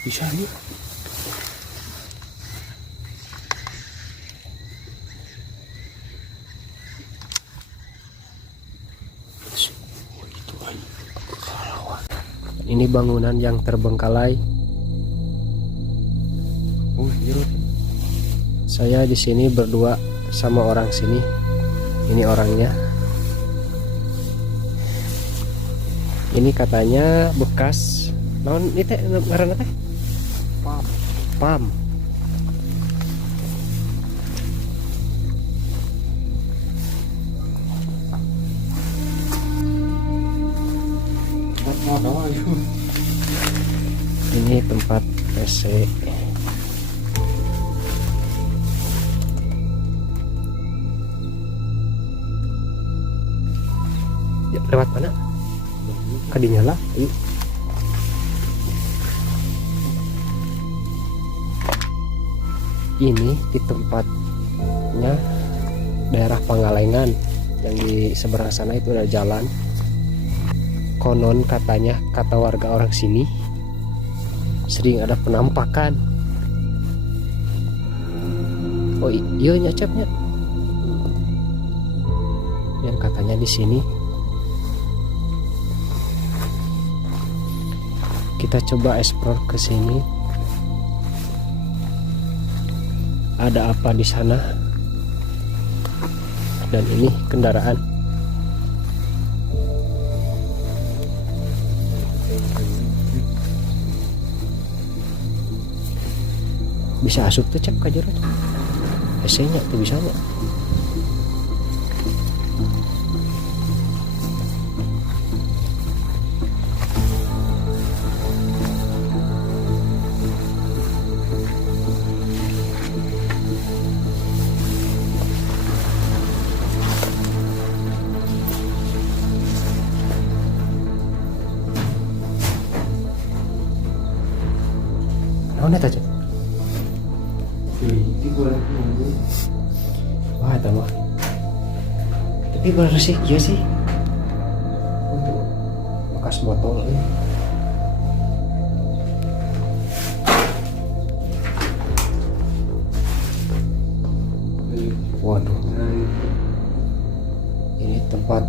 Bisa nih. Ini bangunan yang terbengkalai. Oh, iya. Saya di sini berdua sama orang sini. Ini orangnya. Ini katanya bekas naon ini teh ngaranna teh? Pam. Pam. Ini tempat WC. Ya, lewat mana? Kadinya lah. Ayo. Ini di tempatnya daerah Pangalengan, yang di seberang sana itu ada jalan. Konon katanya, kata warga orang sini, sering ada penampakan. Oh iya nyacapnya. Yang katanya di sini. Kita coba explore ke sini. Ada apa di sana? Dan ini kendaraan. Bisa asup tuh cek kajar nya tuh bisa nya. Naon eta cek? Wah, itu mah. Tapi bersih ya sih. Untuk bekas botol ini. Waduh. Ini tempat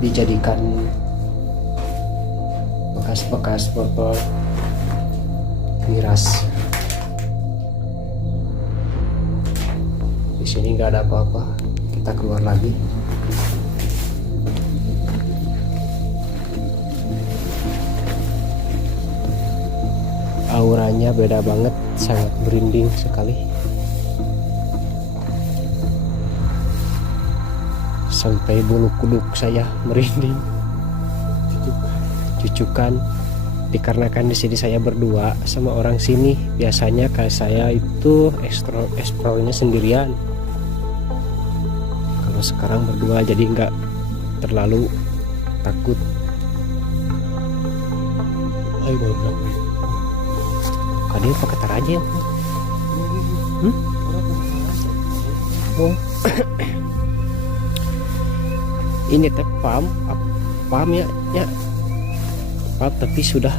dijadikan bekas-bekas botol miras. Di sini nggak ada apa-apa. Kita keluar lagi. Auranya beda banget, sangat merinding sekali. Sampai bulu kuduk saya merinding. Cucukan. Dikarenakan di sini saya berdua sama orang sini. Biasanya kayak saya itu explore-nya sendirian. Kalau sekarang berdua jadi nggak terlalu takut. Ayo berapa? Kalian pakai tar aja ya? Oh. Ini teh pam ya, ya. Pam tapi sudah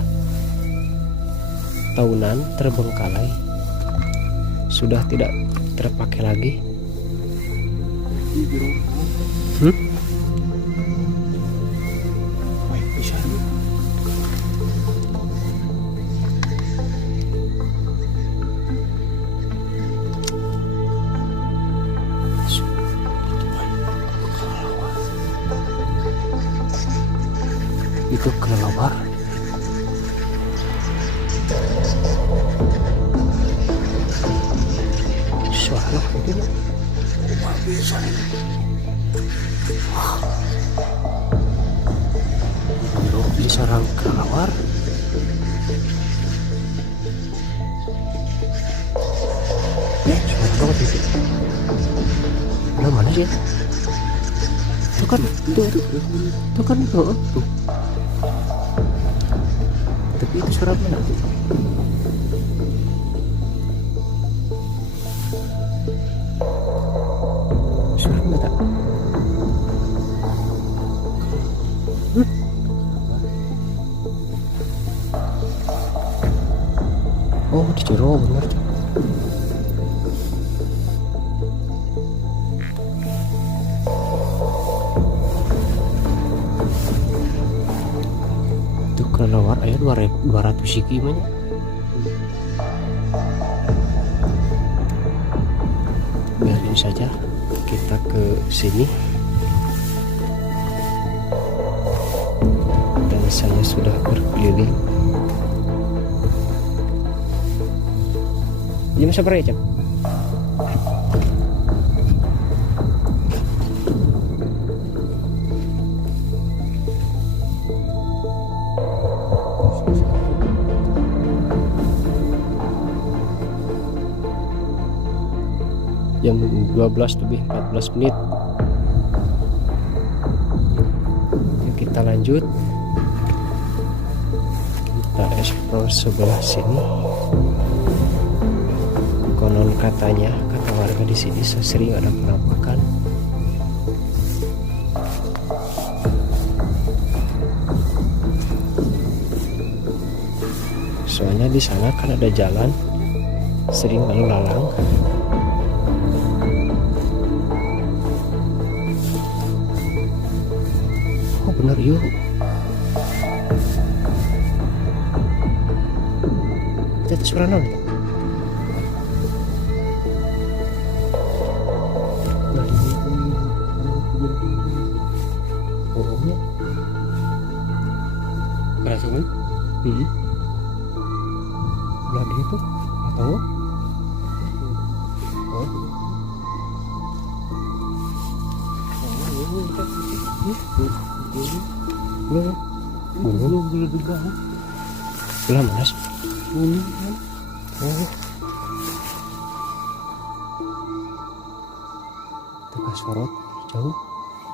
tahunan terbengkalai, sudah tidak terpakai lagi. Itu kelelawar. Suara itu luar biasa ini. Bro, ini seorang kelelawar. Suara banget itu. Udah mana sih? Itu kan, tuh kan, tuh. Tapi itu suara mana tuh? Suara mana tak? Oh di jero bener. Itu kelelawar aya 200 siki mah. Biarin saja kita ke sini. Dan saya sudah berkeliling. Jam sabar ya, Cep? Jam 12 lebih 14 menit. Yuk kita lanjut. Kita explore sebelah sini. Konon katanya, kata warga di sini sering ada penampakan. Soalnya di sana kan ada jalan, sering lalu lalang. Oh bener yuk. Kita tuh surana nih. Burungnya kerasungan. Belah dia tuh atau belum juga belum mas tekas sorot jauh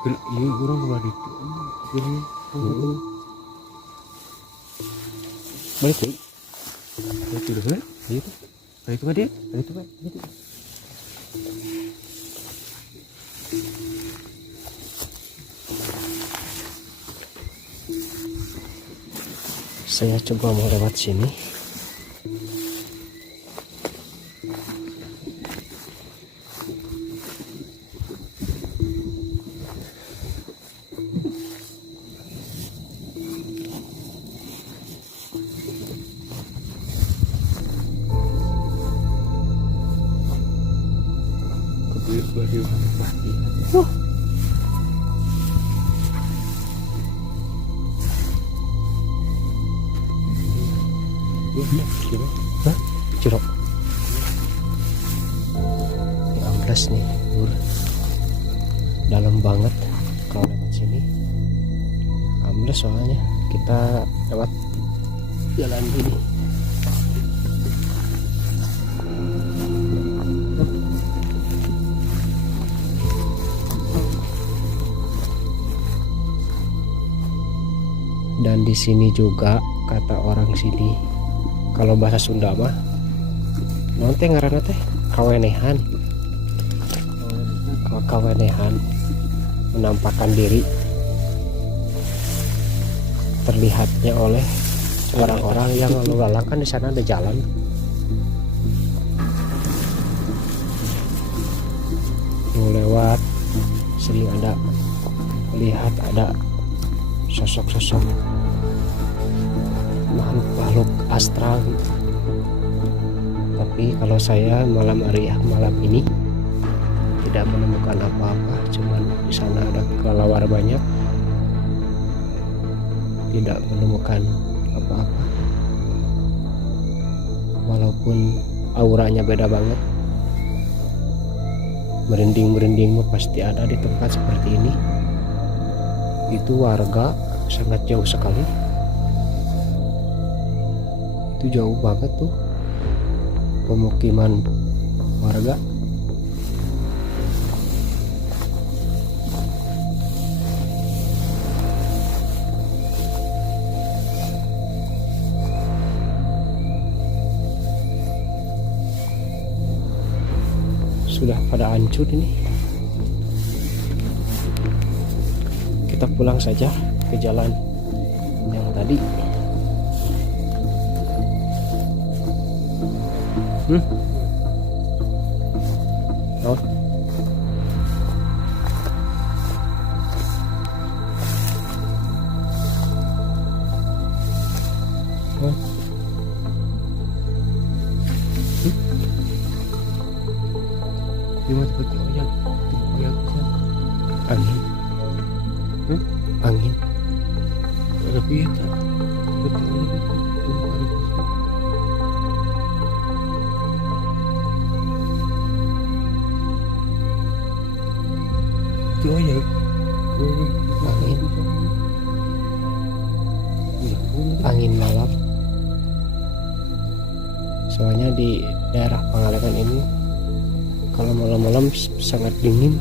iya orang belah itu balik itu dulu itu itu mah dia itu mah itu. Saya coba mau lewat sini. Hah? Jeruk. Ini amblas nih, lur. Dalam banget kalau lewat sini. Amblas soalnya kita lewat jalan ini. Dan di sini juga kata orang sini, kalau bahasa Sunda mah nanti ngaranna teh kawenehan. Kawenehan menampakkan diri terlihatnya oleh orang-orang yang lalu lalang. Kan di sana ada jalan, mau lewat sering ada lihat ada sosok-sosok makhluk astral gitu. Tapi kalau saya malam ini tidak menemukan apa-apa, cuman di sana ada kelelawar banyak, tidak menemukan apa-apa. Walaupun auranya beda banget, merinding pasti ada di tempat seperti ini. Itu warga sangat jauh sekali. Itu jauh banget tuh pemukiman warga. Sudah pada hancur ini. Kita pulang saja ke jalan yang tadi. Oh. Oh. Gimana seperti oyak? Oyak kan? Angin. Angin. Ada pita. Seperti oyak. Tunggu hari besok. Itu oyak. Angin. Angin malam. Soalnya di daerah Pangalengan ini kalau malam-malam sangat dingin.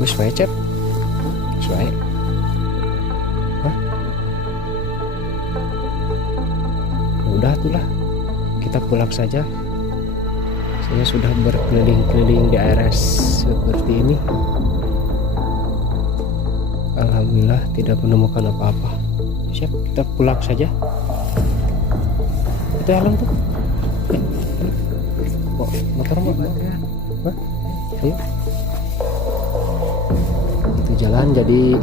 Wis wae Cep. Wis wae. Hah? Udah itulah. Kita pulang saja. Saya sudah berkeliling-keliling di area seperti ini. Alhamdulillah tidak menemukan apa-apa. Siap, kita pulang saja. Itu helm tuh. Oh, motor mau? Hah? Ayo. Itu jalan, jadi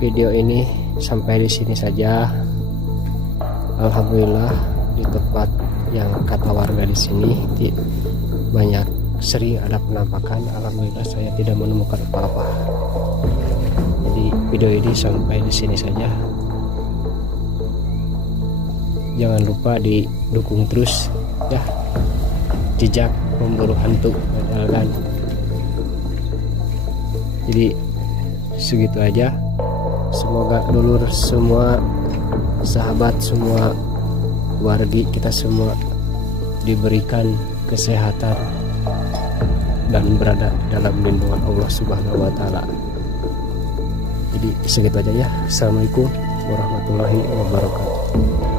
video ini sampai di sini saja. Alhamdulillah di tempat yang kata warga di sini banyak sering ada penampakan. Alhamdulillah saya tidak menemukan apa-apa. Jadi video ini sampai di sini saja. Jangan lupa didukung terus ya, jejak memburu hantu Pangalengan. Jadi segitu aja. Semoga dulur semua, sahabat semua, wargi kita semua diberikan kesehatan dan berada dalam lindungan Allah Subhanahu wa taala. Jadi segitu aja ya. Assalamualaikum warahmatullahi wabarakatuh.